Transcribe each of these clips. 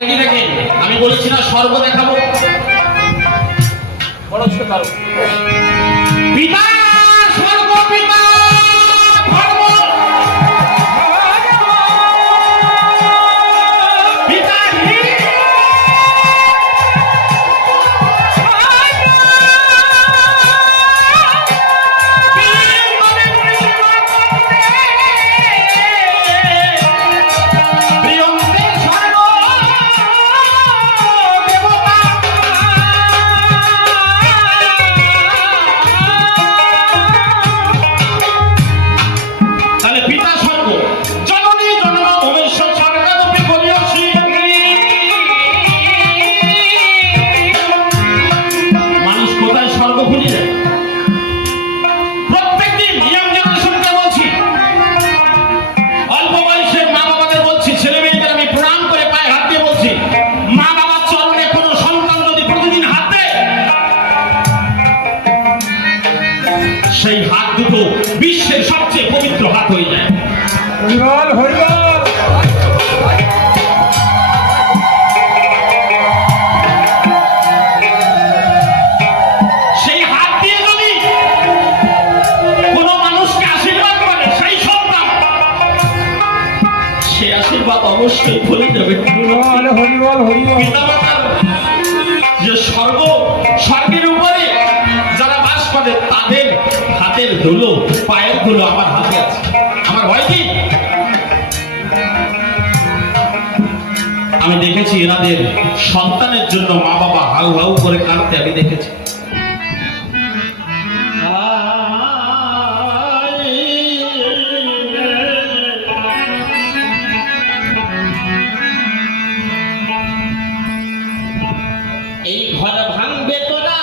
আমি বলেছি না স্বর্গ দেখাবো। পিতা স্বর্গ, পিতা ধর্ম, পিতা সেই হাত দুটো বিশ্বের সবচেয়ে পবিত্র হাত হয়ে যায়। সেই হাত দিয়ে যদি কোনো মানুষকে আশীর্বাদ করে সেই সন্তান, সে আশীর্বাদ অবশ্যই ফলে যাবে। পিতামাতার যে স্বর্গের উপরে যারা বাস করে তাদের হাতের ধুলো, পায়ের ধুলো আমার হাতে আছে। আমার ভয় কি? আমি দেখেছি এনাদের সন্তানের জন্য মা বাবা হাউ হাউ করে কাঁদতে আমি দেখেছি। এই ঘর ভাঙবে তোরা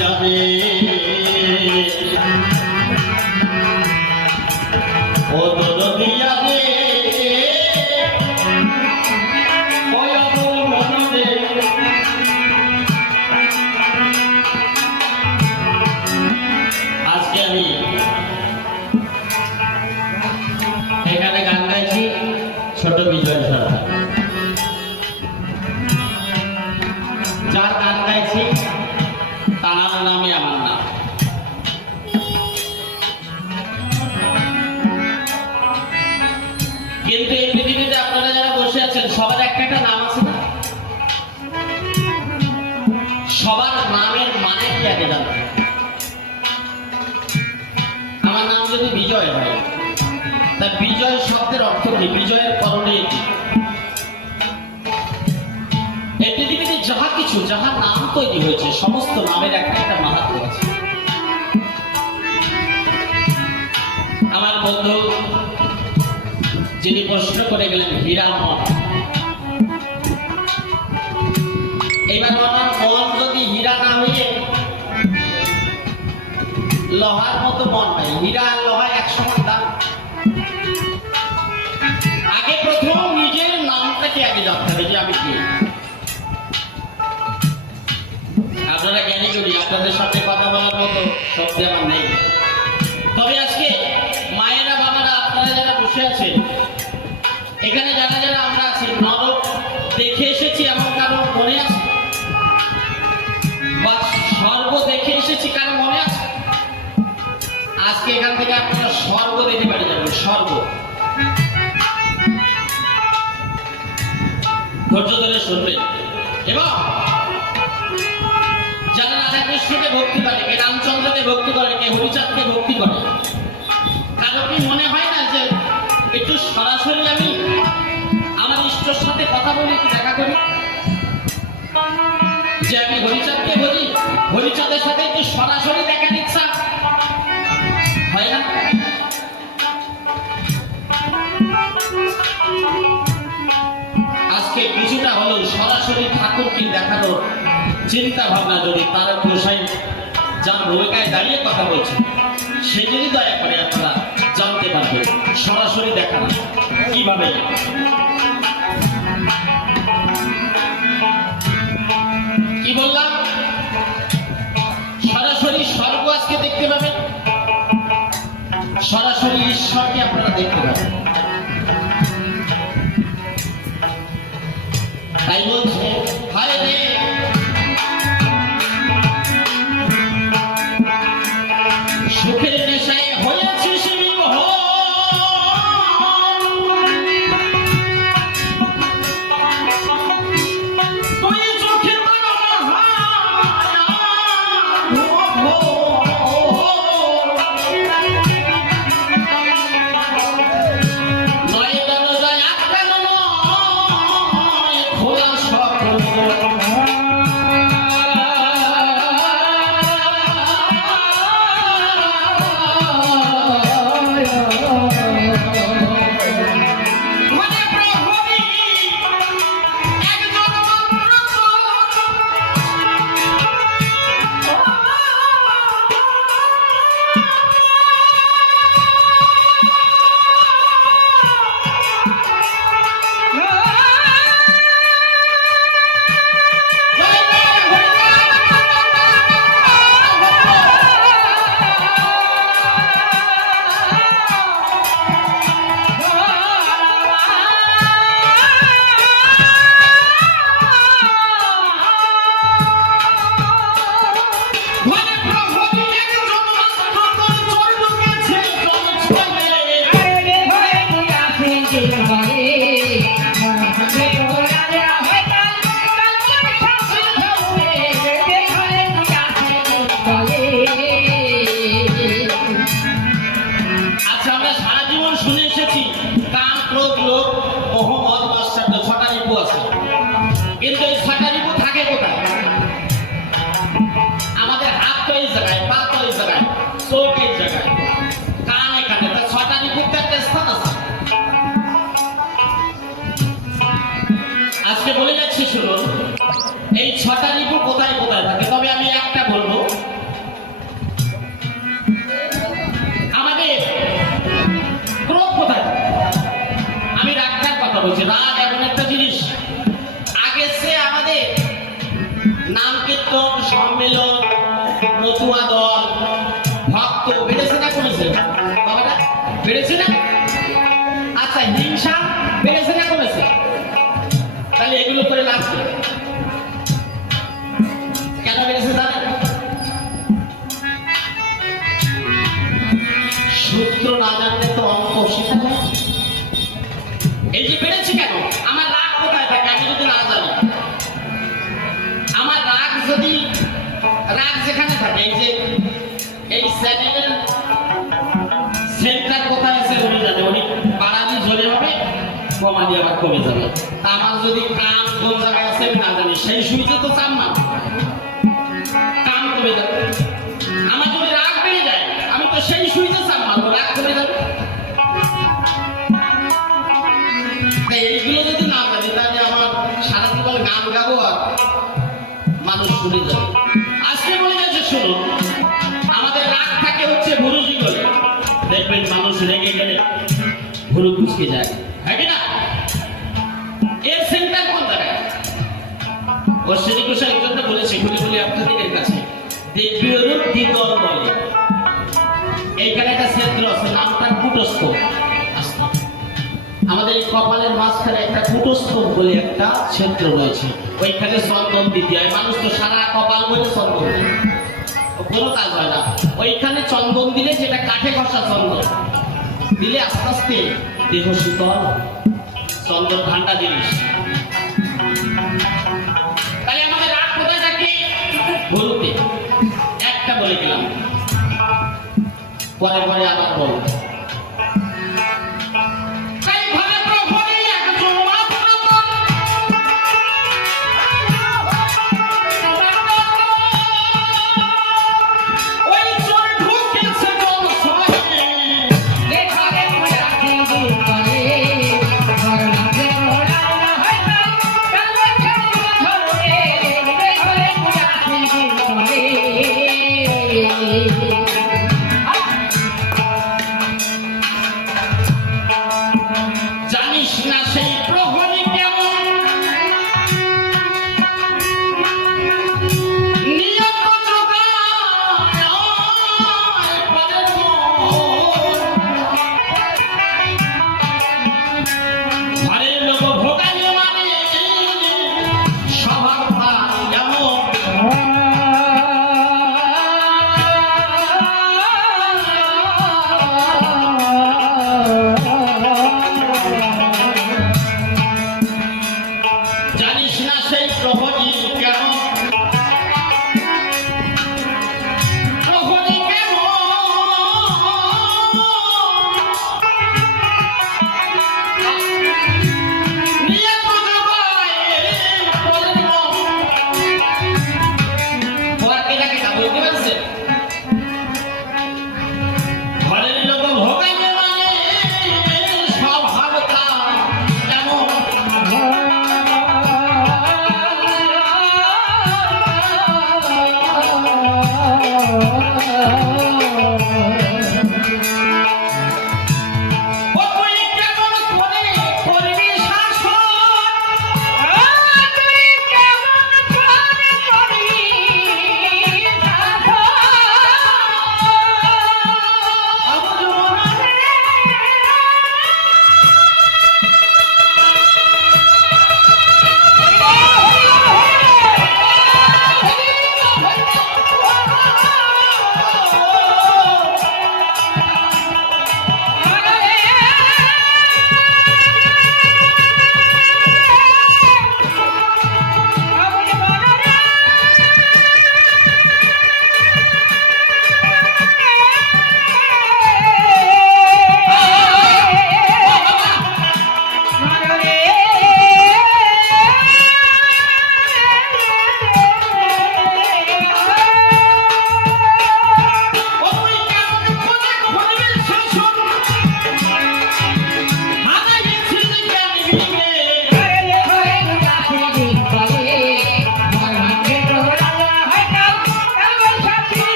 যাবে ও দরদি যাবে ওই আমার মনে আজকে আমি এখানে গান গাইছি ছোট বিজয় সরকার, যার গান গাইছি তার নামে আমার নাম। কিন্তু এই পৃথিবীতে আপনারা যারা বসে আছেন সবার একটা একটা নাম আছে না? সবার নামের মানে কি আগে জানতে? আমার নাম যদি বিজয় হয়, তা বিজয় শব্দের অর্থ কি? বিজয়ের করণীয় কি? এই পৃথিবীতে যাহা কিছু যাহার নাম তৈরি হয়েছে সমস্ত নামের একটা একটা মাহাত্ম্য আছে। আমার বন্ধু যিনি প্রশ্ন করে গেলেন হীরামন, এবার আমার মন যদি হীরা না হয়ে লোহার মতো মন হয়, হীরা আর লোহা এক সমান দাম। আগে প্রথম নিজের নামটাকে আগে জানতে হবে যে আমি কি। আপনারা জ্ঞানী করি, আপনাদের সাথে কথা বলার মতো শব্দ আমার নেই। তবে আজকে মায়েরা বাবারা আপনারা যারা বসে আছেন এখানে, যারা যারা আমরা আছি, নরক দেখে এসেছি এমন কারো মনে আছে? বা স্বর্গ দেখে এসেছি কারো মনে আছে? আজকে এখান থেকে আপনারা স্বর্গ দেখে বাড়ি যাবেন। স্বর্গ ধৈর্য ধরে শুনবেন। এবং যারা রাধাকৃষ্ণকে ভক্তি করে, কে রামচন্দ্রকে ভক্তি করে, কে হরিচাঁদকে ভক্তি করে, কারো কি মনে হয় না যে একটু সরাসরি আমি আমার ইষ্টর সাথে কথা বলি, একটু দেখা করি, যে আমি হরিচাঁদকে বলি, হরিচাঁদের সাথে একটু সরাসরি দেখার ইচ্ছা হয় না? আজকে কিছুটা হলেও সরাসরি ঠাকুরকে দেখানোর চিন্তা ভাবনা যদি তার গোসাই যার ভূমিকায় দাঁড়িয়ে কথা বলছে সে যদি দয়া করে আপনারা জানতে পারবেন সরাসরি দেখানো কিভাবে। কি বললাম? সরাসরি স্বর্গ আজকে দেখতে পাবেন, সরাসরি ঈশ্বরকে আপনারা দেখতে পাবেন। তাই বলছে হায় রে সুখের নেশায় হয়েছিস বিমোহ, তুই চোখে নয় দরজায় আটকানো নয় খোলা সব নাম কীর্তন, সম্মেলন, মতুয়া দল, ভক্ত বেড়েছে না কমেছে? বাবাটা বেড়েছে না? আচ্ছা, হিংসা বেড়েছে না কমেছে? তাহলে এগুলো করে লাভ কি? কেন বেড়েছে জানেন? সূত্র না জানলে তো অঙ্ক শেখা যায়। এই যে বেড়েছে কেন? আমার রাগ কোথায় থাকে আমি যদি না জানি? আমার রাগ যদি রাগ যেখানে থাকে, এই যে এই চ্যানেলের সেন্টার কোথায় আছে উনি জানে। উনি বাড়ালি জোরে হবে, কমালি আবার কমে যাবে। তা আমার যদি কাম কোন জায়গায় আছে আমি না জানি, সেই সুইচে তো চাপ না, কাম কমে যাবে। আমার যদি রাগ বেড়ে যায় আমি তো সেই সুইচে চাপ মারবো, রাগ কমে যাবে। এইগুলো যদি না জানি তাহলে আমার সারা জীবন গান গাবো আর মানুষ শুনে যাবে। আজকে বলে যাচ্ছে শুনুন, আমাদের রাগ থাকে হচ্ছে ভুরুজি করে। দেখবেন মানুষ রেগে গেলে ভুরু কুচকে যায়, হ্যাঁ কি না? এর সেন্টার কোন জায়গায়? অশ্বিনী ঘোষাল একজনটা বলেছে, বলে বলে আপনাদের কাছে দেবীয়রূপ দ্বিতল বলে। এইখানে একটা ক্ষেত্র আছে, নামটা কুটস্থ। আমাদের এই কপালের মাঝখানে একটা কুটস্থ বলে একটা ক্ষেত্র রয়েছে, ওইখানে চন্দন দিতে হয়। মানুষ তো সারা কপাল বলে চন্দন দেয়, কোনো কাজ হয় না। ওইখানে চন্দন দিলে, যেটা কাঠে ঘষা চন্দন দিলে আস্তে আস্তে দেহ শীতল। চন্দন ঠান্ডা জিনিস। তাহলে আমাদের রাগ কোথায় থাকে? ভুলতে। একটা বলে গেলাম, পরে পরে আবার বলবো।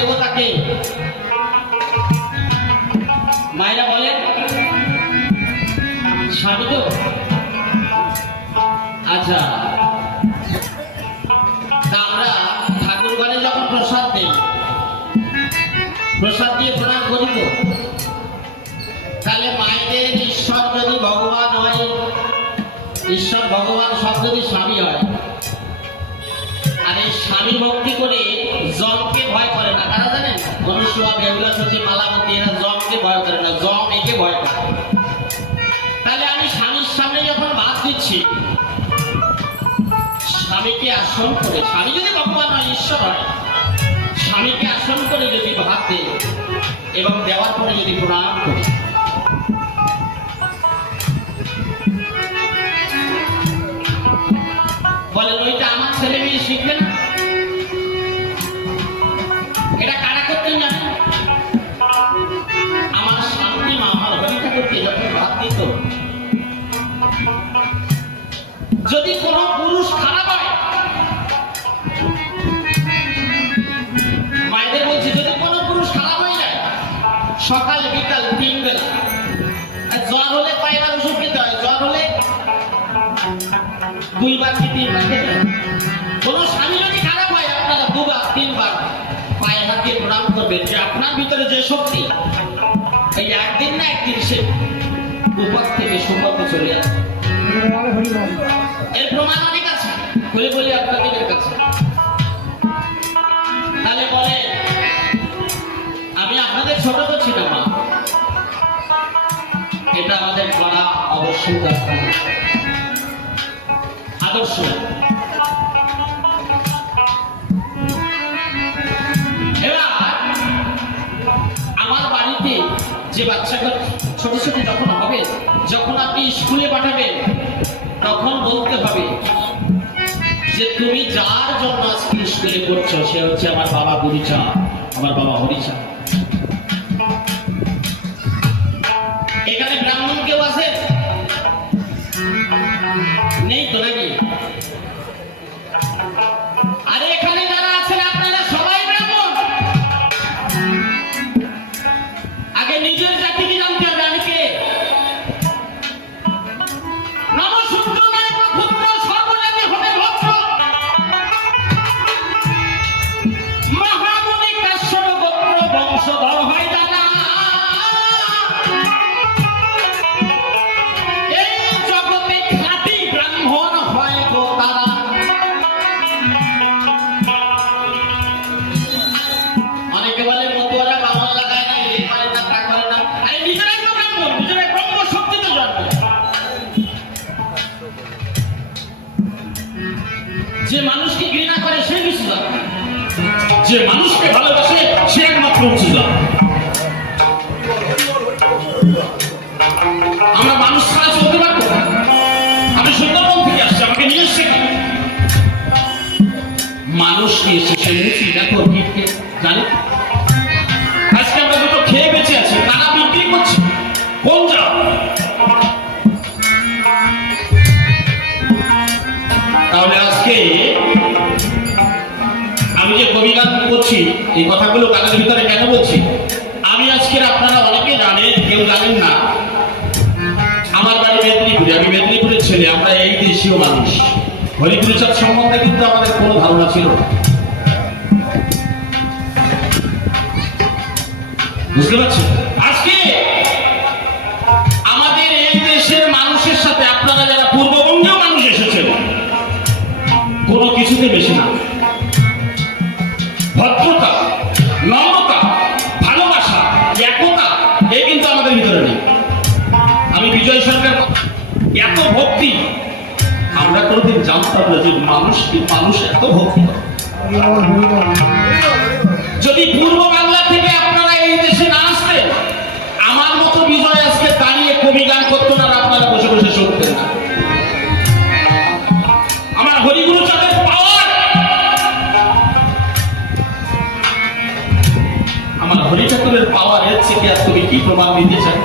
দেবতাকে? মায়েরা বলেন স্বামী তো। আচ্ছা, তা আমরা ঠাকুর ঘরে যখন প্রসাদ দিই, প্রসাদ দিয়ে প্রণাম করি তো, তাহলে মায়েদের ঈশ্বর যদি ভগবান হয়, ঈশ্বর ভগবান সব যদি স্বামী হয়, আর এই স্বামী ভক্তি করে জমকে ভয় করে না, কারা জানেন? অনুসূয়া, বেহুলা, সতী, মালাবতী, এরা জমকে ভয় করে না, জম একে ভয় করে। তাহলে আমি স্বামীর সামনে যখন ভাত দিচ্ছি, স্বামীকে আসন করে, স্বামী যদি ভগবান হয়, ঈশ্বর হয়, স্বামীকে আসন করে যদি ভাত দেয় এবং দেওয়ার পরে যদি প্রণাম করি, বলেন ওইটা আমার ছেলে মেয়ে শিখবে না? এটা কারা করতেন জানেন? আমার শান্তি মা, আমার হরি ঠাকুরকে যখন ভাত দিত, যদি কোন পুরুষ খারাপ হয়, মায়েদের বলছি, যদি কোন পুরুষ খারাপ হয়ে যায়, সকাল বিকাল 3 বেলা, জ্বর হলে কয়েকবার ওষুধ খেতে হয়, জ্বর হলে 2 বার কি 3 বার খেতে হয়। কোন স্বামী যদি খারাপ হয়, আপনারা 2 বার 3 বার পায়ে হাত দিয়ে প্রণাম করবেন যে আপনার ভিতরে যে শক্তি, এই একদিন না একদিন সে উপর থেকে সুপথে চলে আসে। এর প্রমাণ অনেক আছে, বলে বলি আপনাদের কাছে। তাহলে বলে আমি আপনাদের ছোট করছি না মা, এটা আমাদের করা অবশ্যই দরকার, আদর্শ। এবার আমার বাড়িতে যে বাচ্চাটা ছোট ছোট যখন হবে, যখন আপনি স্কুলে পাঠাবেন, তখন বলতে হবে যে তুমি যার জন্য আজকে স্কুলে পড়ছো সে হচ্ছে আমার বাবা গুরুচাঁদ, আমার বাবা হরিচাঁদ। এখানে ব্রাহ্মণ কেউ আছে? নেই তো নাকি? আরে এখানে যারা আছেন আপনারা সবাই ব্রাহ্মণ। আগে নিজের জাতিকে জানতে হবে আমি কে। নমঃশূদ্র নয় ক্ষুদ্র, সর্বজাতি হবে ভদ্র। মহামুনি কাশ্যপ গোত্র বংশধর হয় জানা। এই জগতে খাঁটি ব্রাহ্মণ হয় গো তারা। অনেকে বলে মতুয়ারা বামন লাগায় না, এই করে না, তা করে না। আরে নিজেরাই তো ব্রাহ্মণ, নিজেরাই ব্রহ্ম শক্তিতে জন্ম। যে মানুষকে ঘৃণা করে সে নিচুদা, যে মানুষকে ভালোবাসে সে একমাত্র উঁচুদা। আমরা মানুষ ছাড়া চলতে পারবো না। আমি সুন্দরবন থেকে আসছি, আমাকে নিয়ে এসছে মানুষ নিয়ে এসেছে মুচি, দেখো ভিড়কে জানি। আজকে আমরা দুটো খেয়ে বেঁচে আছি, কারা বিক্রি করছে কোন যা। তাহলে আজকে আমি যে কবি গান করছি, এই কথাগুলো গানের ভিতরে কেন বলছি? আমি আজকের আপনারা অনেকে জানেন, কেউ জানেন না, আমার বাড়ি মেদিনীপুরে, আমি মেদিনীপুরের ছেলে, আমরা এই দেশীয় মানুষ। হরিগুরুচাঁদ সম্বন্ধে কিন্তু আমাদের কোনো ধারণা ছিল না, বুঝতে পারছি। আজকে আমাদের এই দেশের মানুষের সাথে আপনারা যারা পূর্ববঙ্গেও মানুষ এসেছেন, কোনো কিছুতে বেশি না। ভদ্রতা, নম্রতা, ভালোবাসা, একতা, এই কিন্তু আমাদের ভিতরে নেই। আমি বিজয় সরকার, এত ভক্তি আমরা কোনোদিন জানতাম না যে মানুষ এত ভক্তি করে। যদি পূর্ব বাংলা থেকে আপনারা এই দেশে না আসতেন, আমার মতো বিজয় আজকে দাঁড়িয়ে কবি গান করতো না, আপনারা বসে বসে শুনতেন না। আমার হরিগুরুচাঁদের পাওয়ার, আমার হরি ঠাকুরের পাওয়ার, এর থেকে আর তুমি কি প্রমাণ দিতে চাই?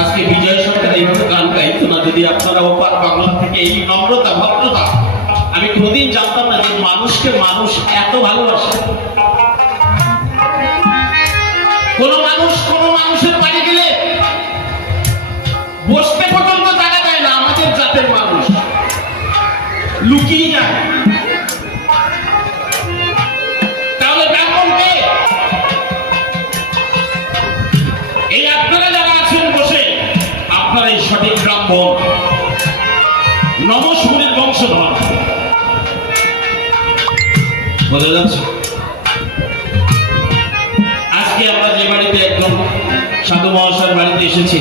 আজকে বিজয় সরকার এইভাবে গান গাইতো না যদি আপনারা ওপার বাংলা থেকে এই নম্রতা, ভদ্রতা, কোনদিন জানতাম না যে মানুষকে মানুষ এত ভালোবাসে। কোন মানুষের বাড়ি গেলে বসতে পর্যন্ত জায়গা দেয় না, আমাদের জাতের মানুষ লুকিয়ে যায়। তাহলে ব্রাহ্মণকে এই আপনারা যারা আছেন বসে, আপনারা এই সঠিক ব্রাহ্মণ, নমস্মুনির বংশধর। বোঝা যাচ্ছে? আজকে আমরা যে বাড়িতে একদম সাধু মহাশয়ের বাড়িতে এসেছি,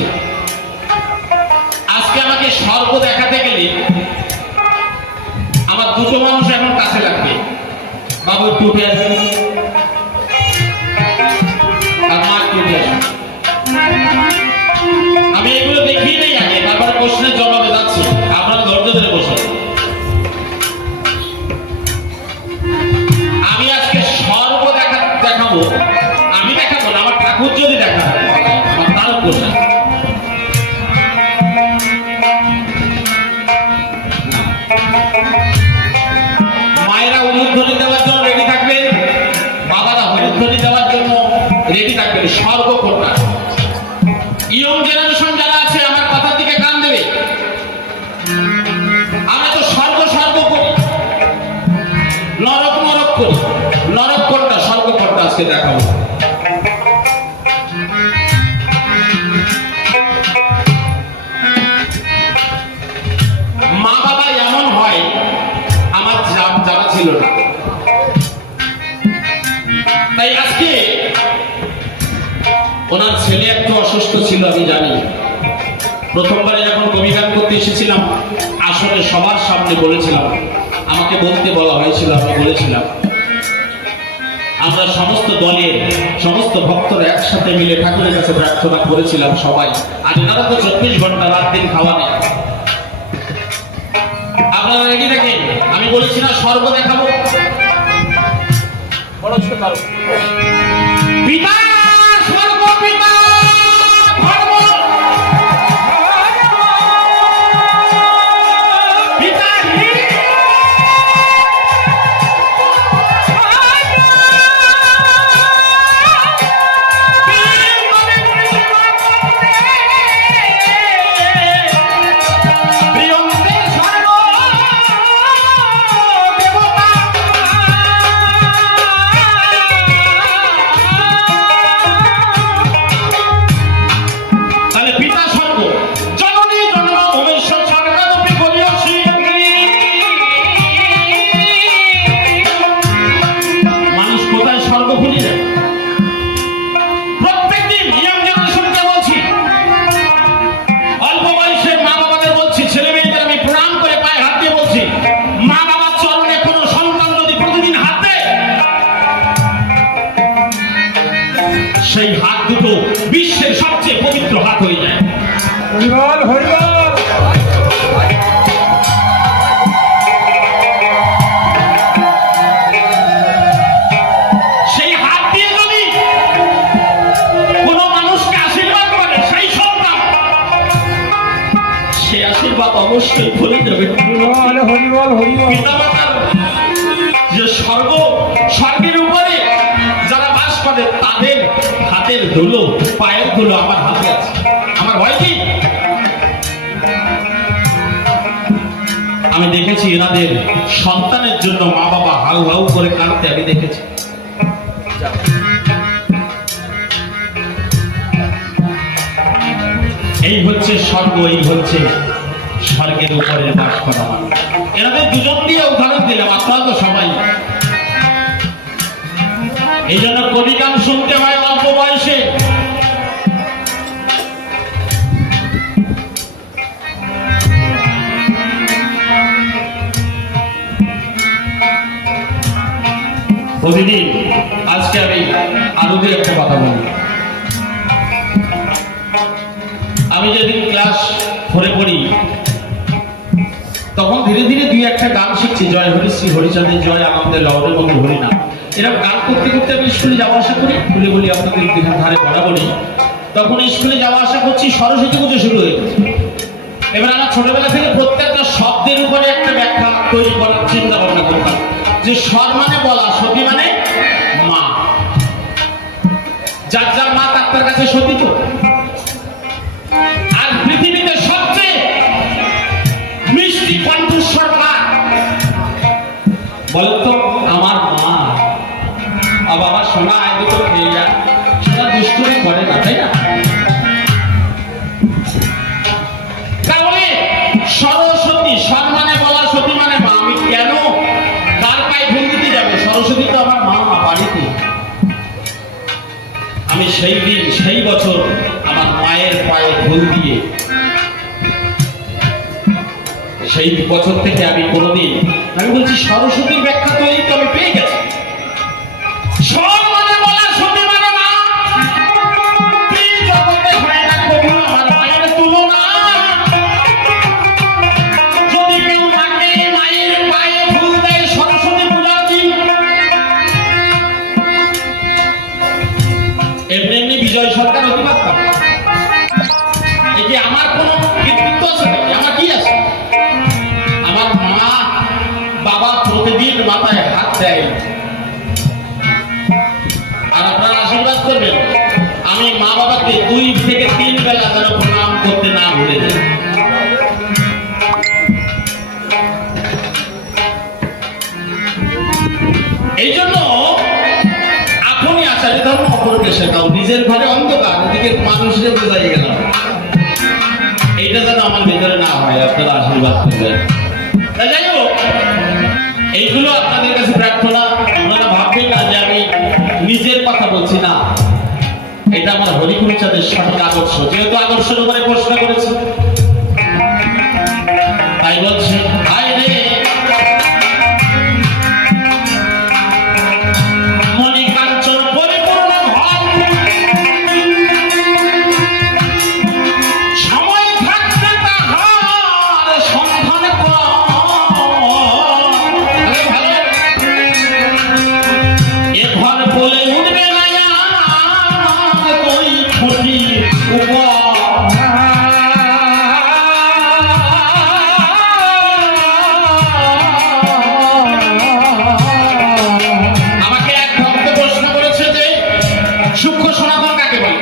আজকে আমাকে স্বর্গ দেখাতে গেলে আমার দুটো মানুষ এখন কাছে লাগবে। বাবু একটু উঠে আসবে, আর মা একটু উঠে আসবে। আমি এগুলো দেখিয়ে নেই আগে, তারপরে প্রশ্নের জবাবে যাচ্ছি, আপনারা ধৈর্য ধরে বসে। আমি আজকে স্বর্গ দেখাবো, আমি দেখাবো না, আমার ঠাকুর যদি দেখাবো তার প্রশ্ন। মায়েরা উলুধ্বনি দেওয়ার জন্য রেডি থাকবেন, বাবারা হরিধ্বনি দেওয়ার জন্য রেডি থাকবেন। স্বর্গ কোনটা? ইয়ং জেনারেশন যারা আছে আমার কথার দিকে কান দেবে। আমরা তো স্বর্গ করি, নরক করি। নরক কোনটা, স্বর্গ কোনটা আজকে দেখাবো। মা বাবা এমন হয় আমার জানা ছিল না, তাই আজকে ওনার ছেলে একটু অসুস্থ ছিল, আমি জানি। প্রথমবারে যখন কবি গান করতে এসেছিলাম, আসলে সবার সামনে বলেছিলাম, আমাকে বলতে বলা হয়েছিল, আমি বলেছিলাম আমরা সমস্ত দলের সমস্ত ভক্তরা একসাথে মিলে ঠাকুরের কাছে প্রার্থনা করেছিলাম সবাই। আর এনারা তো 24 ঘন্টা রাত দিন খাওয়া নেই। আপনারা রেডি থাকেন। আমি বলেছি না স্বর্গ দেখাবো। বড় ছোট পিতা স্বর্গ, পিতা ধর্ম, পিতা সেই হাত দুটো বিশ্বের সবচেয়ে পবিত্র হাত হয়ে যায়। হরিবল হরিবল। সেই হাত দিয়ে যদি কোনো মানুষকে আশীর্বাদ করে, সেই সন্তান, সে আশীর্বাদ অবশ্যই ফলে যাবে। হরিবল হরিবল হরিবল। পিতামাতার যে স্বর্গের উপরে যারা বাস করে, তাদের হাতের ধুলো, পায়ের ধুলো আমার হাতে আছে। আমার ভয় কি? আমি দেখেছি এনাদের সন্তানের জন্য মা বাবা হাউ হাউ করে কাঁদতে, আমি দেখেছি। এই হচ্ছে স্বর্গ, এই হচ্ছে স্বর্গের উপরে বাস করা মানুষ। এনাদের দুজন দিয়ে উদাহরণ দিলাম, আপনারা তো সবাই। এই জন্য কবি গান শুনতে হয় অল্প বয়সে। প্রতিদিন আজকে আমি আরো দিয়ে একটা কথা বলি। আমি যেদিন ক্লাস 4-এ পড়ি, তখন ধীরে ধীরে দুই একটা গান শিখছি। জয় হরিশ্রী হরিচাঁদের জয়, আনন্দের লহরের মতো হরিনাম। এরকম গান করতে করতে আমি স্কুলে যাওয়া আসা করি। খুলে বলি আপনাদের দীঘার ধারে বরাবরই, তখন স্কুলে যাওয়া আসা করছি, সরস্বতী পুজো শুরু হয়ে গেছে। এবার আমরা ছোটবেলা থেকে প্রত্যেকটা শব্দের উপরে একটা ব্যাখ্যা তৈরি করার চিন্তা ভাবনা করতাম, যে স্বর মানে বলা, সতী মানে মা। যার যার মা তার কাছে সতী তো। আর পৃথিবীতে সবচেয়ে মিষ্টি কণ্ঠস্বর কার বলেন তো? আমার মা। বাবা শোনা আয় দুটো খেয়ে যা, সেটা দুষ্টুমি করে না, তাই না? তাহলে সরস্বতী, স্বর মানে বলা, সতী মানে মা। আমি কেন কার পায়ে ফুল দিতে যাবো? সরস্বতী তো আমার মা বাড়িতে। আমি সেই দিন সেই বছর আমার মায়ের পায়ে ফুল দিয়ে সেই বছর থেকে আমি কোনোদিন, আমি বলছি সরস্বতীর ব্যাখ্যা তো এই তো আমি পেয়ে গেছি। স্বর মানে বলা, সতী মানে মা। জগতে হয় না কবু আমার মায়ের তুলনা। যদি কেউ মাকে মায়ের পায়ে ফুল দেয় সরস্বতী পূজার দিন, এমনি এমনি বিজয় সরকার হতে পারতাম। এই যে আমার কোন কৃতিত্ব আছে নাকি? আমার কি আছে? আমার মা বাবা প্রতিদিন মাথায় হাত দেয়, আর আপনারা আশীর্বাদ করবেন আমি মা বাবাকে 2 থেকে 3 বেলা যেন প্রণাম করতে না ভুলে যাই। এই জন্য আপনি আচার্য ধর্ম অপরকে শেখাও, নিজের ঘরে অন্ধকার, ওদিকে মানুষকে বোঝাই গেল। এইটা যেন আমার ভিতরে না হয়, আপনারা আশীর্বাদ করবেন। যাই হোক, এইগুলো আপনাদের কাছে প্রার্থনা। আপনারা ভাববেন না যে আমি নিজের কথা বলছি, না, এটা আমার হরিকুলচাঁদের সঠিক আদর্শ। যেহেতু আদর্শের উপরে প্রশ্ন করেছে, তাই বলছে ভাই রে মণিকাঞ্চন পরিপূর্ণ ধন, সময় থাকতে তাহার সন্ধান কর। এ ঘর বলে উঠবে না কই খুঁটির উপর। আমাকে এক ভক্ত প্রশ্ন করেছে যে সূক্ষ্ম সনাতন কাকে বলে?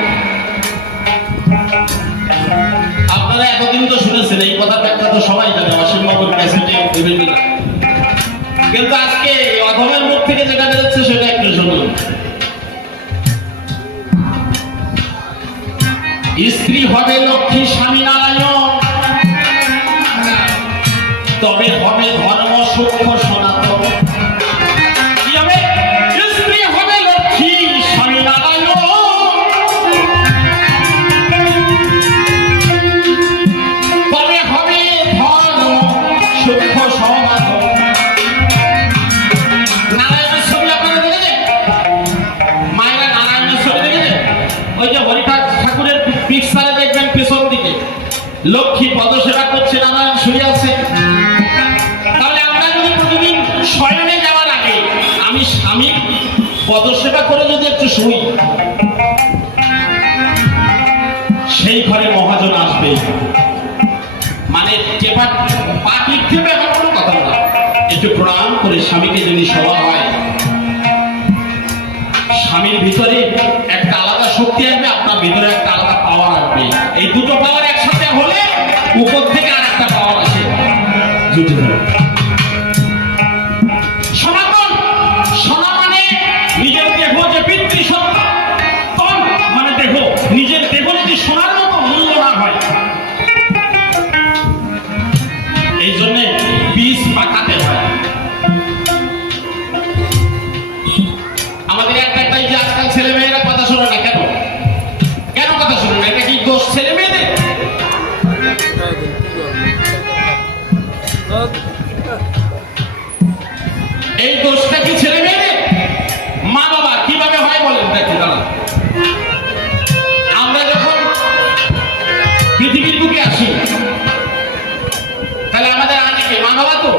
আপনারা এতদিন তো শুনেছেন, এই কথা ব্যাখ্যা তো সবাই জানে, অসীমবাবুর ক্যাসেটে বিভিন্ন। কিন্তু আজকে অধমের মুখ থেকে যেটা বেরোচ্ছে সেটা একটু শুনুন। স্ত্রী হবে লক্ষ্মী স্বামী নারায়ণ, তবে হবে ধর্ম সূক্ষ্ম সনাতন। কি হবে? স্ত্রী হবে লক্ষ্মী স্বামী নারায়ণ, তবে হবে ধর্ম সূক্ষ্ম সনাতন। নারায়ণের ছবি আপনারা দেখেছেন? মায়েরা নারায়ণের ছবি দেখেছেন? ওই যে হরিঠাকুর ঠাকুরের পিকচারে দেখবেন পেছন দিকে লক্ষ্মী পদসেবা করছে, নারায়ণ শুয়ে আছে। তাহলে আমরা যদি প্রতিদিন শয়নে যাওয়ার আগে আমি স্বামীর পদসেবা করে যদি একটু শুই, সেই ঘরে মহাজন আসবে। মানে পা টিপতে হবে এমন কোনো কথা না, একটু প্রণাম করে স্বামীকে যদি সভা হয়, স্বামীর ভিতরে একটা আলাদা শক্তি আসবে, আপনার ভিতরে একটা আলাদা পাওয়ার আসবে। এই দুটো পাওয়ার একসাথে হলে উপর থেকে আর একটা পাওয়ার আসে, জুটে যাবে। সনাতন, সোনা মানে নিজের দেহ যে পিতৃসত্তা, তন মানে দেহ, নিজের দেহ যদি সোনার মতো মূল্য না হয়, এই জন্য বীজ পাকাতে হয়। আমাদের একটাই যে আজকাল ছেলে মেয়েরা কথা শোনে না, কেন কেন কথা শোনে না? এটা কি দোষ ছেলে মেয়েদের? এই দোষটা কি ছেলে মেয়েদের? মা বাবা কিভাবে হয় বলেন? দেখেন দাদা, আমরা যখন পৃথিবীর বুকে আসি, তাহলে আমাদের আগে মা বাবা তো।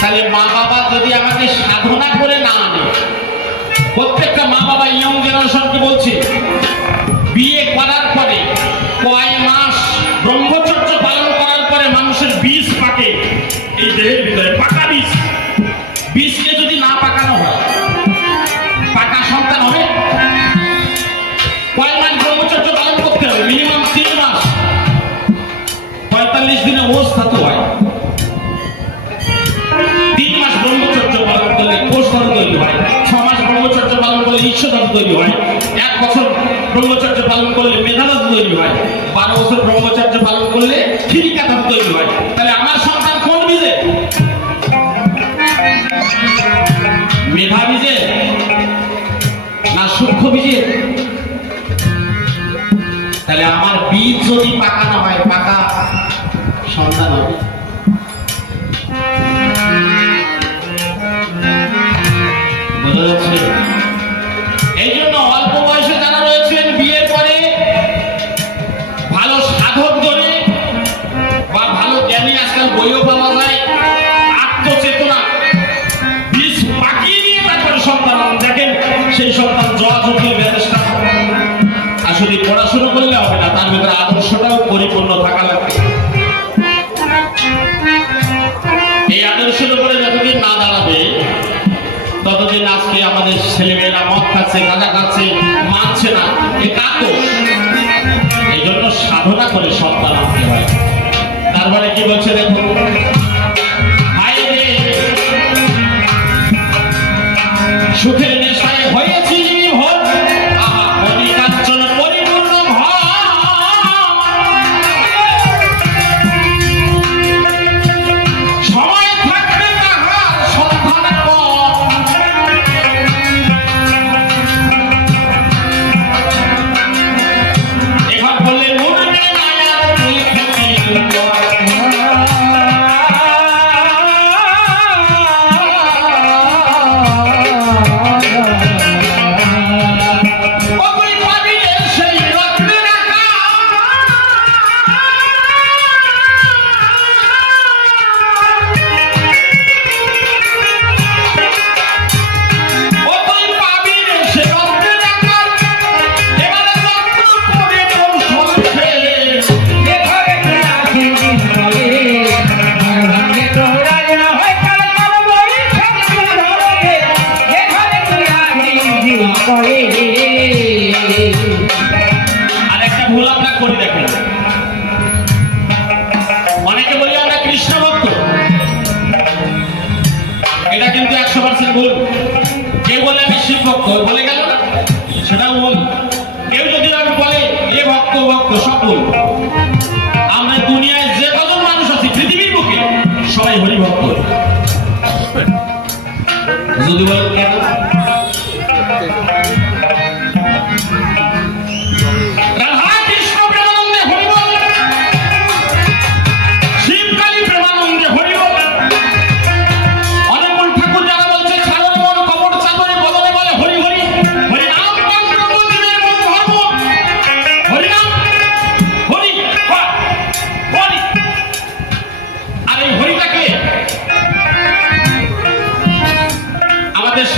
তাহলে মা বাবা যদি আমাকে সাধনা করে না আনে, প্রত্যেকটা মা বাবা ইয়ং জেনারেশনকে বলছে, বিয়ে করার পরে কয় মাস ব্রহ্মচর্য তৈরি হয়। 1 বছর ব্রহ্মচর্য পালন করলে মেধাদাস তৈরি হয়, 12 বছর ব্রহ্মচর্য পালন করলে ক্ষিরিকাদাস তৈরি হয়। তাহলে আমার সন্তান কোন বীজে? মেধা বীজে না সূক্ষ্ম বীজে? তাহলে আমার বীজ যদি পাকা না হয়, পাকা সন্তান হবে। বোঝা যাচ্ছে? এই জন্য অল্প বয়সে যারা রয়েছেন, বিয়ের পরে ভালো সাধক ধরে বা ভালো জ্ঞানী, আজকাল বইও পাওয়া যায়, আত্মচেতনা বীজ পাকিয়ে নিয়ে তারপরে সন্তান দেখেন, সেই সন্তান জবাজুকির ব্যবস্থা। আসলে পড়াশোনা করলে হবে না, তার ভিতরে আদর্শটাও পরিপূর্ণ থাকা লাগবে। এই আদর্শের উপরে যতদিন না দাঁড়াবে, ততদিন আজকে আমাদের ছেলেমেয়েরা মদ খাচ্ছে, গাঁজা খাচ্ছে, মানছে না, এ কাতো। এই জন্য সাধনা করে সন্তান আনতে হয়। তারপরে কি বলছে দেখুন, সুখের নেশায় হয়েছি ভোর, কাঞ্চন পরিপূর্ণ ঘর, সময় থাকবে তাহার সন্ধানের পর, এখন বললে মুরবে না আর তুই আরেকটা ভুল আমরা করে দেখেন। অনেকে বলি আমরা কৃষ্ণ ভক্ত, এটা কিন্তু 100% ভুল। কেউ বলে আমি শিব ভক্ত, বলে গেল না, সেটাও ভুল। কেউ যদি আমি বলে এ ভক্ত ভক্ত, সব ভুল। আমরা দুনিয়ায় যে কজন মানুষ আছি পৃথিবীর বুকে, সবাই হরি ভক্ত। যদি বলেন কেন,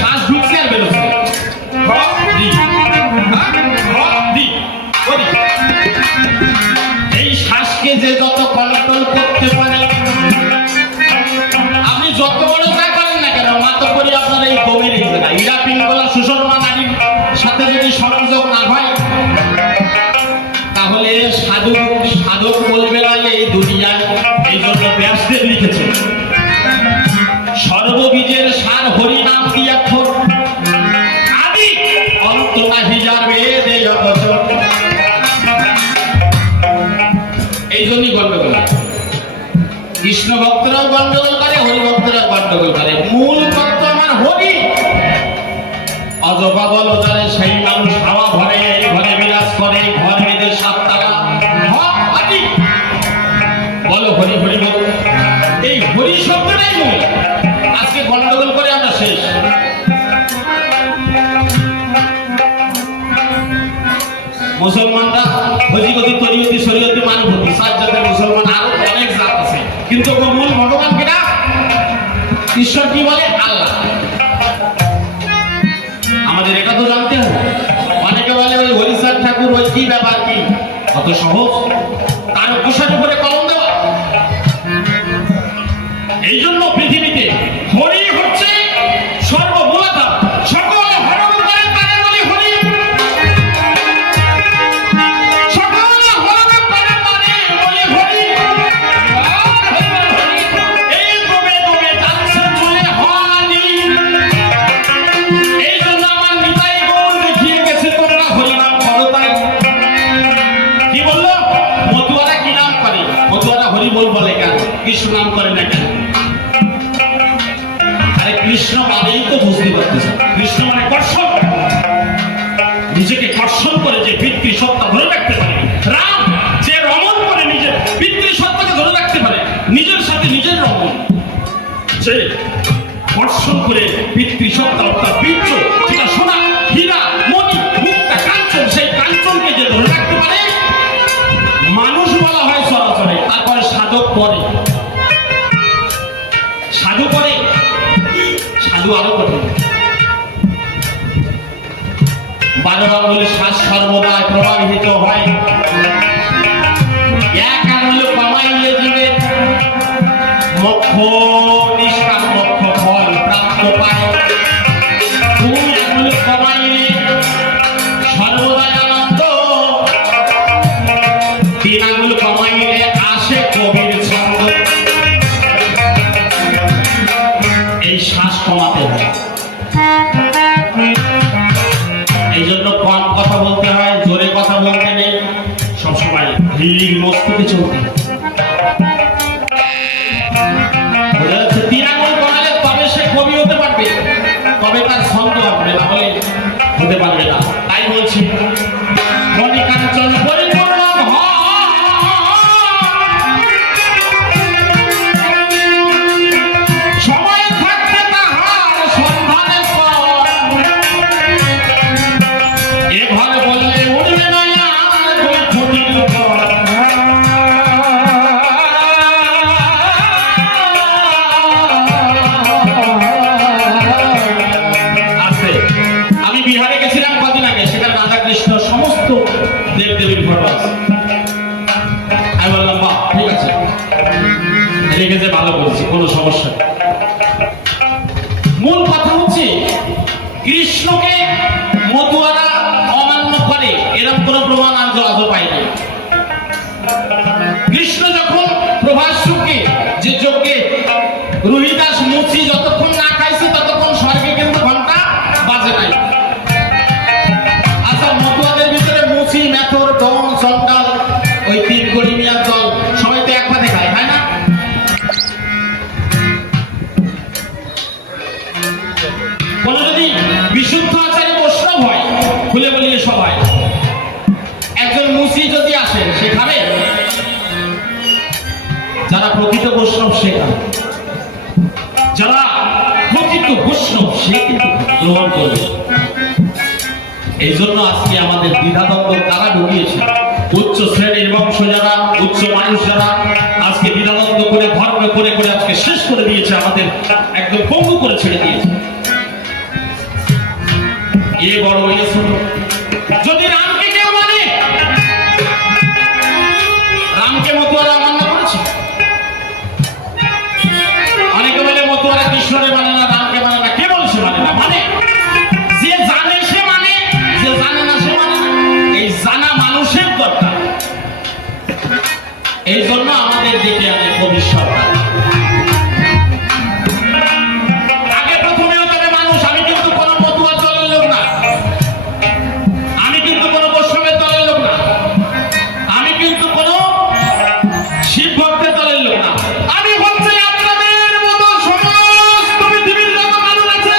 শ্বাস ঢুকছে আর বেরোচ্ছে, এই শ্বাসকে যে যত কন্ট্রোল করতে পারে, আপনি যত বড় যা করেন না কেন, মাত্র করে আপনার এই কমে রেখেছে না। ইরা পিঙ্গলা সুষমা নারীর সাথে যদি সংযোগ না হয়, তাহলে সাধক বলবে না এই দুনিয়ায়। এই জন্য ব্যাসদেব লিখেছে, সর্ববীজের সার হরি নাম দিয়াক্ষর, আদি অন্ত নাহি যার বেদে অগোচর। এই জন্যই গন্ডগোল। কৃষ্ণ ভক্তরাও গন্ডগোল করে, হরি ভক্তরাও গন্ডগোল করে। মূল তত্ত্ব আমার হরি। অজবা বল যারে সেই মানুষ হাওয়া ভরে, এই ঘরে বিরাজ করে, ঘর বেঁধে 7 তালা আদি বলো হরি হরি বল। এই হরি শব্দটাই মূল। আজকে গন্ডগোল করে আমরা শেষ। মুসলমানরা হজিগতি, তরিয়তি, শরীয়তি, মানবতি, 7 জাতের মুসলমান, আরো অনেক জাত আছে, কিন্তু মূল ভগবান কিনা? ঈশ্বর কি বলে? আল্লাহ। আমাদের এটা তো জানতে হবে। অনেকে বলে ওই হরিচাঁদ ঠাকুর, ওই কি ব্যাপার, কি অত সহজ তার পোশাক উপরে কলম দেওয়া? এই জন্য পৃথিবীতে হরি হচ্ছে সর্বমূলতা। সকল হরণ করে তারে বলি হরি, সকল হরণ করে তারে বলি হরি। এই কবে কবে যাচ্ছে চলে হরি। এই জন্য আমার নিতাই গৌর দেখি কৃষ্ণ নাম করে না কেন? আরে কৃষ্ণ মানেই তো বুঝতে পারতেছে, কৃষ্ণ মানে কর্ষণ, নিজেকে কর্ষণ করে যে পিতৃসত্তা ধরে রাখতে পারে। রাম যে রমণ করে নিজের পিতৃসত্তাকে ধরে রাখতে পারে, নিজের সাথে নিজের রমণ, যে কর্ষণ করে পিতৃসত্তা অর্থাৎ বীর্য, যেটা সোনা হীরা মণি মুক্তা কাঞ্চন, সেই কাঞ্চনকে যে ধরে রাখতে পারে, মানুষ বলা হয় সরাসরি। তারপরে সাধক পরে, সাধু পরে, সাধু আরো কঠিন। 12 আঙ্গুল শ্বাস সর্বদাই প্রবাহিত হয়, এক আঙ্গুল কমাইলে দিবে মোক্ষ নিষ্কাম মোক্ষ ফল প্রাপ্ত পায়। 2 আঙ্গুল কমাইলে সর্বদাই আনন্দ, 3 আঙ্গুল কমাইলে আসে কবির ছন্দ। এই শ্বাস কমাতে হয়, এই জন্য কম কথা বলতে হয়, জোরে কথা বলতে নেই, সবসময় ধীর মস্তিতে চলতে হয়। 3 আঙ্গুল কমালে তবে সে কবি হতে পারবে, তবে তার ছন্দ হবে, না হলে হতে পারবে না। তাই বলছি মণিকাঞ্চন পরিপূর্ণ সময় থাকতে তাহার সন্ধানের পর, এ ঘর বললে উঠবে না আর ওই খুঁটির উপর। আছে, আমি বিহারে গেছিলাম কদিন আগে, সেখানে রাধা কৃষ্ণ সমস্ত দেবদেবীর ফটো আছে। আমি বললাম বাহ ঠিক আছে, রেখেছে ভালো করেছি, কোনো সমস্যা নেই। মূল কথা হচ্ছে কৃষ্ণকে মতুয়ারা অমান্য করে, এরকম কোন প্রমাণ আজও পাইনি। কৃষ্ণ যখন প্রভাসকে যে যজ্ঞে রোহিদাস মুচি যতক্ষণ না খাইছে ততক্ষণ স্বর্গে কিন্তু ঘন্টা বাজে নাই। আচ্ছা, মতুয়াদের ভিতরে মুচি মেথর ডন চন্ডাল ওই 3 গরিমিয়ার দল সবাই তো একবারে খায়, তাই না? কোন যদি বিশুদ্ধ আচারে বৈষ্ণব হয়, খুলে বলিয়ে সবাই, একজন মুসি যদি আসে সে খাবে? যারা প্রকৃত বৈষ্ণব সে খাবে, যারা প্রকৃত বৈষ্ণব সে কিন্তু গ্রহণ করবে। এই জন্য আজকে আমাদের দ্বিধাদ্বন্দ্ব কারা ঢুকিয়েছে? উচ্চ শ্রেণীর বংশ যারা, উচ্চ মানুষ যারা আজকে দ্বিধাদ্বন্দ্ব করে ধর্ম করে করে আজকে শেষ করে দিয়েছে, আমাদের একদম পঙ্গু করে ছেড়ে দিয়েছে। এ বড় হয়ে ছোট, যদি রামকে কেউ মানে, রামকে মতুয়ারা অমান্য করেছে। অনেকে বলে মতুয়ারা কৃষ্ণরে মানে না, রামকে মানে না। কে বলছে মানে না? মানে যে জানে সে মানে, যে জানে না সে মানে না। এই জানা মানুষের দরকার। এই জন্য আমাদের দিকে আনে কবি সরকার। আগে প্রথমে তবে মানুষ, আমি কিন্তু কোনো মতুয়ার দলের লোক না, আমি কিন্তু কোনো বৈষ্ণবের দলের লোক না, আমি কিন্তু কোনো শিব ভক্তের দলের লোক না। আমি হচ্ছে আপনাদের মতো সমস্ত পৃথিবীর যত মানুষ আছে,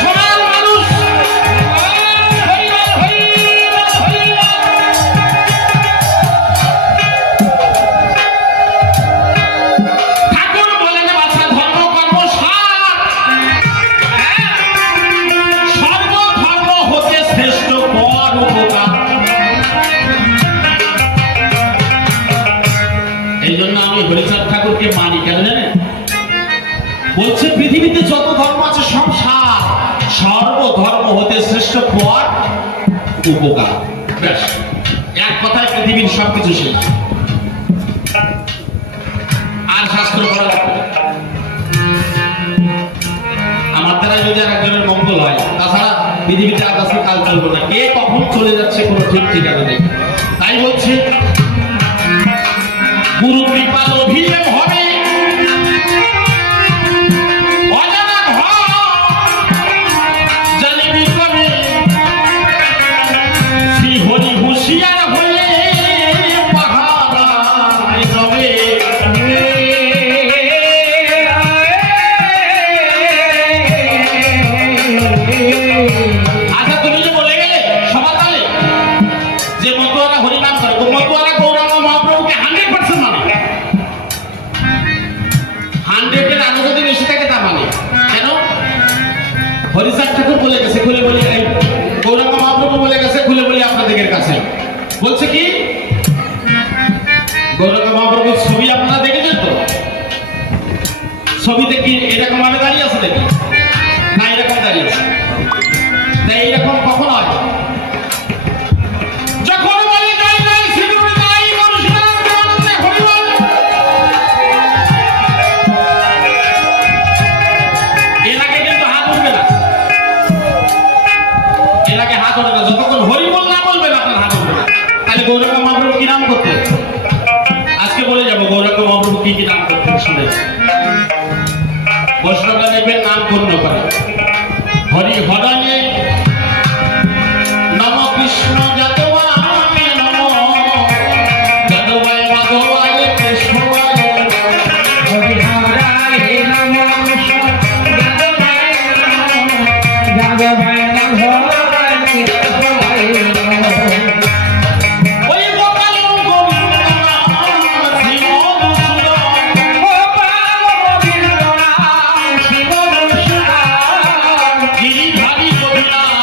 সমান মানুষ। ঠাকুর বলেন বাছা ধর্ম কর্ম সার, সর্বধর্ম হতে শ্রেষ্ঠ পর উপকার। এই জন্য আমি হরিচাঁদ ঠাকুরকে মানি, কেন জানেন? বলছে পৃথিবীতে যত ধর্ম আছে সব সার, সর্বধর্ম হতে শ্রেষ্ঠ পর উপকার। ব্যাস, এক কথায় পৃথিবীর সবকিছু শেষ, আর শাস্ত্র করা লাগবে না। আমার দ্বারা যদি আর একজনের মঙ্গল হয়, তাছাড়া পৃথিবীতে আকাশে কাল চলবে না। কে কখন চলে যাচ্ছে কোনো ঠিক ঠিকানা নেই। তাই বলছি গুরু কৃপাল অভিলেপ হবে, অজানা ঘর জানিবি কবে, শ্রী হরি হুঁশিয়ার হয়ে পাহাড়ায় রবে। বলছে কি গৌরাঙ্গ মহাপ্রভুর ছবি আপনারা দেখেছেন তো? ছবিতে কি এরকম ভাবে দাঁড়িয়ে আছে দেখি না এরকম দাঁড়িয়ে আছে? তাই এইরকম কখন হয়? যখন বলে জয় জয় শ্রীগুরু তাই মানুষের আনন্দে হরিবল। এর আগে কিন্তু হাত উঠবে না, এর আগে হাত উঠবে না, যতক্ষণ হরিবল না বলবেন আপনার হাত উঠবে না। তাহলে গৌরাঙ্গ মহাপ্রভু কি নাম করতে? আজকে বলে যাবো গৌরাঙ্গ মহাপ্রভু কি কি নাম করতে শুনে বৈষ্ণবরা দেখবেন নাম পূর্ণ করে। হরি হরণে নম কৃষ্ণ যাদবায় নম যাদবায় মাধবায় কৃষ্ণায় হরি হরায় নম কৃষ্ণ যাদবায় নম যাদবায় মাধবায় কৃষ্ণায় নম। ওই গোপাল গোবিন্দ নাম শ্রী মধুসূদন গোপাল গোবিন্দ নাম শিব দর্শন গিরিধারী গোপীনাথ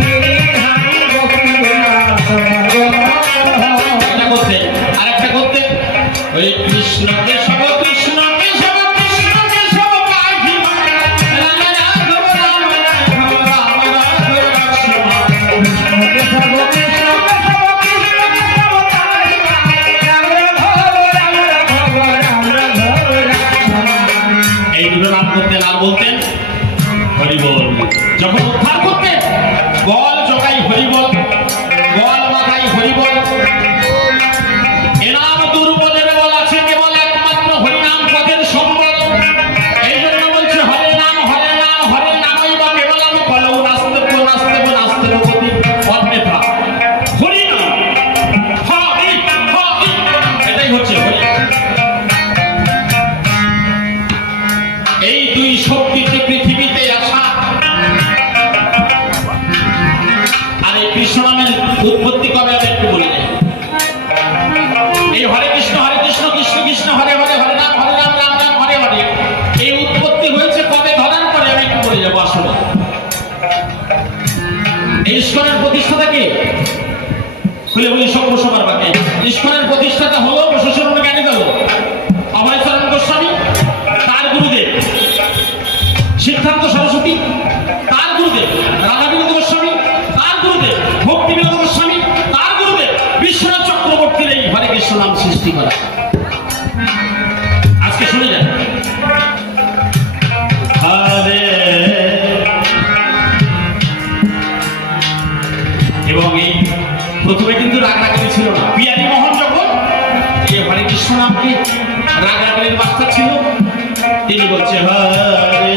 গিরিধারী গোপীনাথ এটা করতে আরেকটা করতে ওই কৃষ্ণ কেশব কৃষ্ণ কেশব কৃষ্ণ কেশব পাখি রাম রাঘব রাম রাঘব রাম রাঘব লক্ষ্মণ কেশব কৃষ্ণ কেশব কৃষ্ণ কেশব তারি রাম রাঘব রাম রাঘব রাম রাঘব রাম। এই দুটো নাম করতেন আর বলতেন হরিবল। যখন উদ্ধার করতেন বল জগাই হরিবল, বল মাথাই হরিবল। এনাম দুর্বলের বল আছে কেবল একমাত্র হরিনাম পদের সম্বল। এই জন্য বলছে হরে নাম হরে নাম হরে নামই বা কেবলম কলৌ নাস্তেব্য নাস্তেব্য নাস্তেব্য গতি অন্যথা হরিনাম হরি হরি এটাই হচ্ছে হরি। এই দুই শক্তিতে পৃথিবীতে আসা। আর এই কৃষ্ণ নামের উৎপত্তি কবে আমি একটু বলি নাই। এই হরে কৃষ্ণ কৃষ্ণ কৃষ্ণ হরে হরে হরে রাম রাম রাম হরে হরে এই উৎপত্তি হয়েছে কবে ধরার পরে আমি একটু বলে যাবো। আসলে এই ইস্কনের প্রতিষ্ঠাতা কে? খুলে বলি শম্ভু সবার বাকি। ইস্কনের প্রতিষ্ঠাতা হলো প্রশাসন জ্ঞানী দল অভয়চরণ গোস্বামী, তার গুরুদেব সিদ্ধান্ত সরস্বতী, তার গুরুদেব রাধাবিনোদ গোস্বামী, তার গুরুদেব ভক্তিবিনোদ গোস্বামী, তার গুরুদেব বিশ্বনাথ চক্রবর্তীর এই হরে কৃষ্ণ নাম সৃষ্টি করা। আজকে শুনে যান হরে। এবং এই প্রথমে কিন্তু রাগরাগিনী ছিল না। বিহারী মোহন যখন এই হরে কৃষ্ণ নামকে রাগরাগিনীর মাস্টার ছিল, তিনি বলছে হরে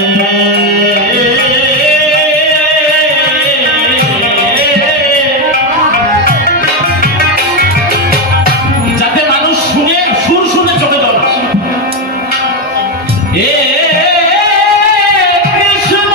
যাতে মানুষ শুনে সুর শুনে চোখে জল আসে। এ কৃষ্ণ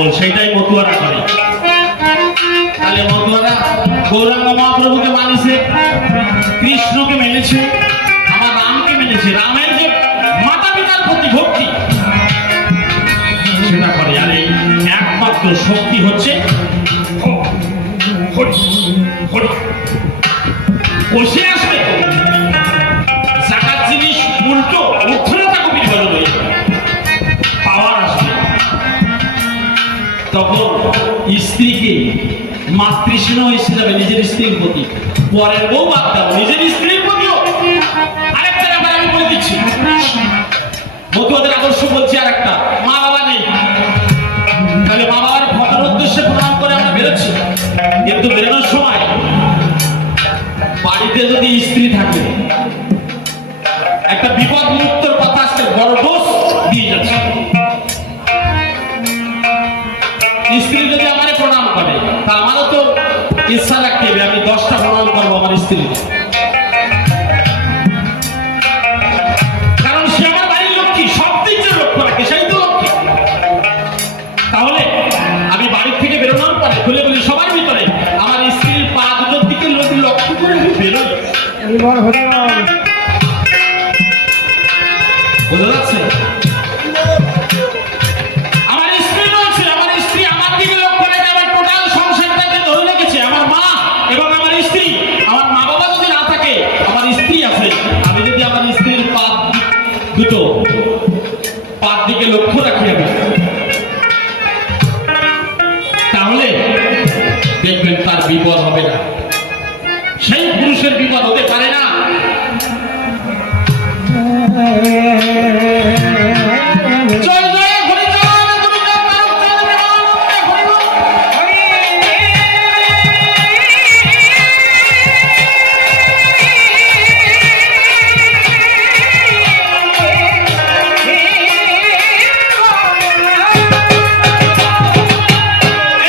আমল, সেইটাই মতুয়ারা করে। তাহলে মতুয়ারা গৌরাঙ্গ মহাপ্রভুকে মানেছে, কৃষ্ণকে মেনেছে, আমার রামকে মেনেছে। রামের যে মাতা পিতার প্রতি ভক্তি সেটা করে। আর এই একমাত্র শক্তি হচ্ছে হরি হরি। বসে আসবে জাগাত জিনিস উল্টো উত্তরতা কবি বলে পাওয়ার আসবে। তখন স্ত্রীকে মাতৃস্নেহ এসে যাবে নিজের স্ত্রীর প্রতি। পরের বউ বাদ দাও, নিজের স্ত্রীর প্রতিও। আরেকটা ব্যাপার আমি বলে দিচ্ছি, মতুয়াদের আদর্শ বলছি আরেকটা, মা বাবা নেই, তাহলে মা বাবার ভোটার উদ্দেশ্যে প্রণাম করে আমরা বেরোচ্ছি, কিন্তু বেরোনোর সময় বাড়িতে যদি স্ত্রী থাকে, একটা বিপদ মুক্তর কথা আজকে বড় দোষ দিয়ে যাচ্ছে। স্ত্রী যদি আমারে প্রণাম করে, তা আমারও তো ইচ্ছা রাখতে হবে আমি 10টা প্রণাম করবো আমার স্ত্রী, কারণ সে আমার বাড়ির লক্ষ্মী, সব দিক যে লক্ষ্য রাখে সেই তো লক্ষ্মী। তাহলে আমি বাড়ির থেকে বেরোনোর পরে খুলে খুলে সবার ভিতরে আমার স্ত্রীর পা দুটোর দিকে লক্ষ্য করে আমি বেরোই। হরিবল হরিবল। বোঝা যাচ্ছে? আমার স্ত্রী রয়েছে, আমার স্ত্রী আমার দিকে লক্ষ্য রেখে আমার টোটাল সংসারটাকে ধরে রেখেছে। আমার মা এবং আমার স্ত্রী, আমার মা বাবা যদি না থাকে, আমার স্ত্রী আছে, আমি যদি আমার স্ত্রীর পা দুটো পার দিকে লক্ষ্য রাখি আমি, তাহলে দেখবেন তার বিপদ হবে না। সেই পুরুষের বিপদ হতে পারে না। জয় জয় হরিচরণ গোবিন্দ নারায়ণ প্রেমানন্দে হরিবল।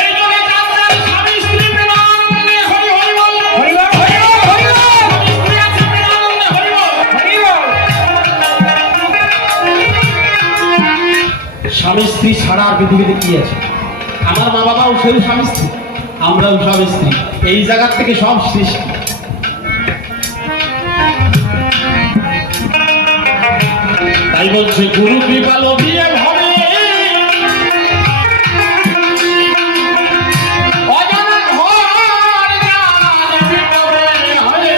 এই জন্য যার স্বামী স্ত্রী প্রেমানন্দে হরি হরিবল। হরিবল হরিবল হরিবল। স্ত্রী আছে প্রেমানন্দে হরিবল। হরিবল। স্বামী স্ত্রী ছাড়া আর পৃথিবীতে কি আছে? আমার মা বাবাও সেই স্বামী স্ত্রী, আমরাও স্বামী স্ত্রী, এই জায়গা থেকে সব সৃষ্টি। তাই বলছে গুরু কৃপা লোভিয়ে ভবে, অজানা ঘর জানবি কবে হরে।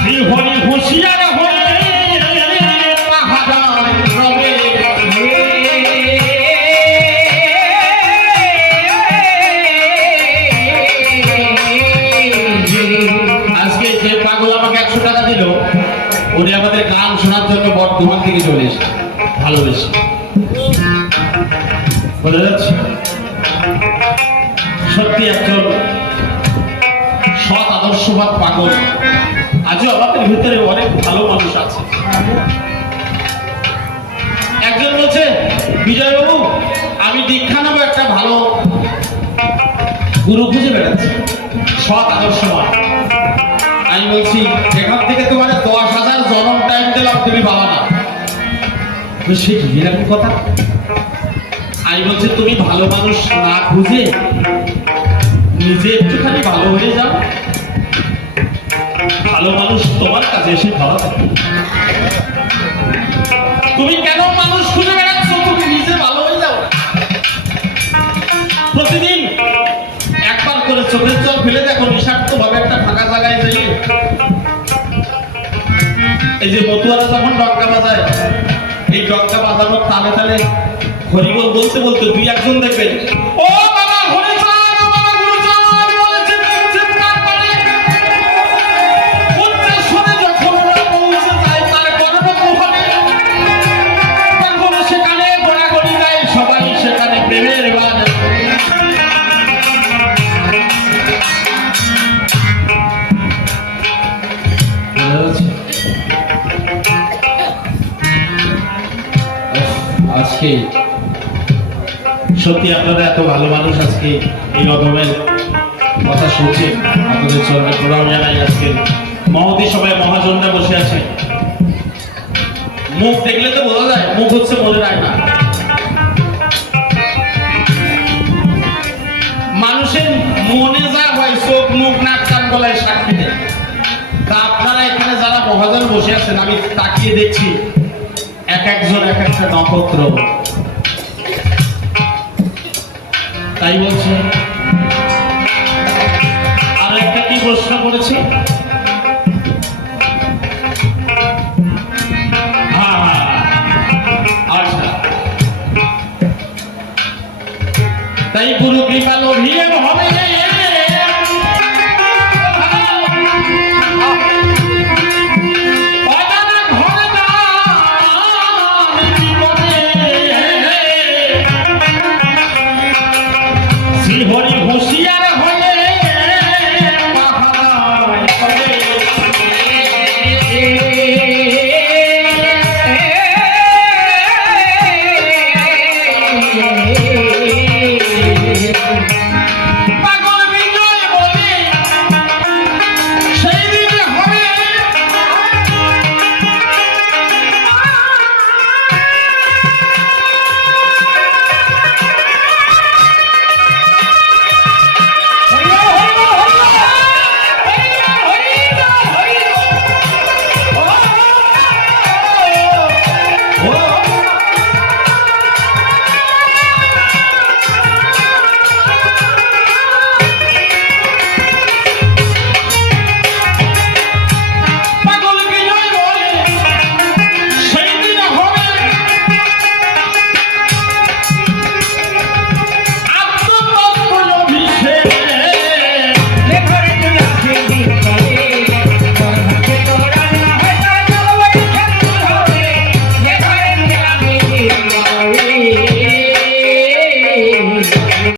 শ্রী হরি হুঁশিয়ার হয়ে তাহারা রবে। আজকে যে পাগল আমাকে 100 টাকা দিল, উনি আমাদের গান শোনার জন্য বর্ধমান থেকে চলে এসেছে, ভালোবেসে। বোঝা যাচ্ছে? সত্যি একজন সৎ আদর্শবাদ পাগল। আজও আমাদের ভিতরে অনেক ভালো মানুষ আছে। একজন বলছে, বিজয়বাবু আমি দীক্ষা নেবো, একটা ভালো গুরু খুঁজে বেড়াচ্ছি, সৎ আদর্শবাদ। আমি বলছি এখান থেকে তোমার 10,000 জনম টাইম দিলাম, তুমি পাবা না। তো সে কি এরকম কথা? আমি বলছি তুমি ভালো মানুষ না খুঁজে নিজে একটুখানি ভালো হয়ে যাও, ভালো মানুষ তোমার কাছে এসে ধরা থাকে। তুমি কেন মানুষ খুঁজে বেড়াচ্ছ? তুমি নিজে ভালো হয়ে যাও। প্রতিদিন একবার করে চোখের জল ফেলে দেখো, নিঃস্বার্থ ভাবে একটা ফাঁকা জায়গায় যাই। এই যে মতুয়ারা যখন ডঙ্কা বাজায়, এই ডঙ্কা বাজানোর তালে তালে হরিবল বলতে বলতে 2-1 দেখবেন, ও বাবা হরিচরণ, ও বাবা গুরুচরণ বলেছে, দেখছেন তারপরে উচ্চস্বরে যখন ওরা পৌঁছে যায় তার গর্ভমোহনে, তখন সেখানে গোড়াগড়ি গায় সবাই, সেখানে প্রেমের বাজ। আজকে সত্যি আপনারা এত ভালো মানুষ, আজকে এই রকমের কথা শুনছে, আপনাদের চরণে প্রণাম জানাই। আজকে মহতী সবাই মহাজনরা বসে আছে, মুখ দেখলে তো বোঝা যায় মুখ হচ্ছে মনের আয়না। মানুষের মনে যা হয় চোখ মুখ নাক কান গলায় সাক্ষী দেয়। তা আপনারা এখানে যারা মহাজন বসে আছেন, আমি তাকিয়ে দেখছি এক একজন এক একটা নক্ষত্র। তাই বলছে আর একটা কি প্রশ্ন করেছে,